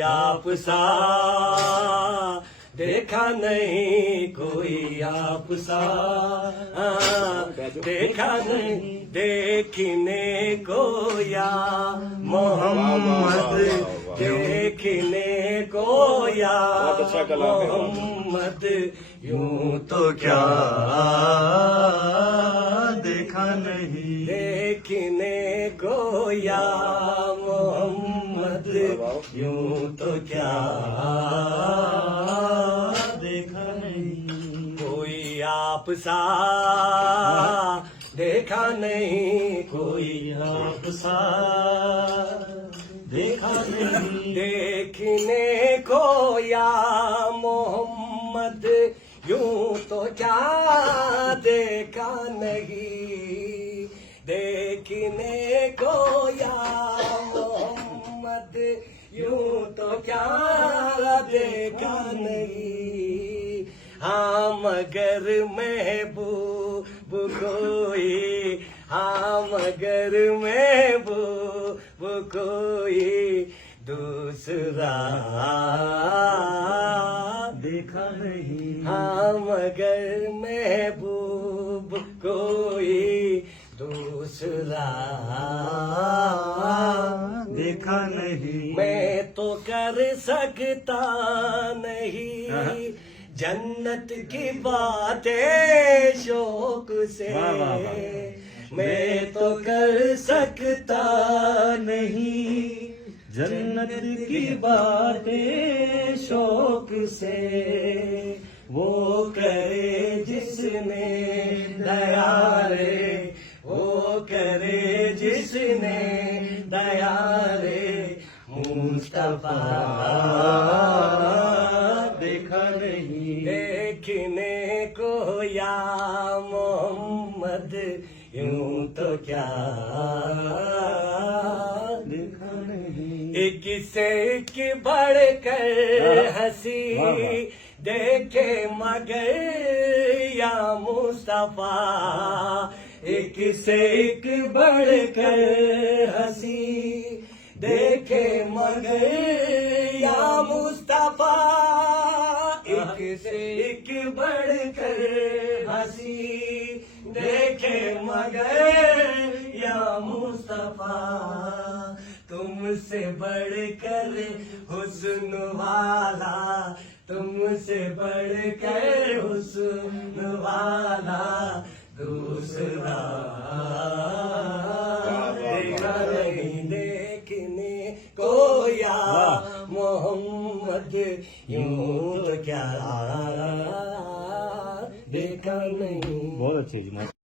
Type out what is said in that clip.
आप सा देखा नहीं कोई आप सा देखा नहीं देखने को या मोहम्मद देखने को या मोहम्मद यूं तो क्या देखा नहीं देखने को या मोहम्मद यूं तो क्या देखा नहीं कोई आप सा देखा नहीं कोई आप सा देखा नहीं देखने को या मोहम्मद यूं तो क्या देखा नहीं देखने को या मोहम्मद यूं तो क्या देखा नहीं हाँ मगर महबूब कोई हाँ मगर महबूब कोई दूसरा देखा नहीं हाँ मगर महबूब कोई दूसरा देखा नहीं मैं तो कर सकता नहीं जन्नत की बातें शौक से मैं तो कर सकता नहीं जन्नत की बातें शौक से वो करे जिसने दया रे वो करे जिसने दया रे मुस्तफा देखा नहीं देखने को या मोहम्मद यूं तो क्या देखा नहीं एक से एक बढ़कर हंसी देखे मगर या मुस्तफा एक से एक बढ़कर हंसी देखे मगर या मुस्तफा एक से एक बढ़कर हंसी देखे मगर या मुस्तफा तुमसे बढ़कर हुस्न वाला तुमसे बढ़कर हुस्न वाला दूसरा देखा नहीं देखने को या मोहम्मद यूं तो क्या देखा नहीं बहुत अच्छी जी।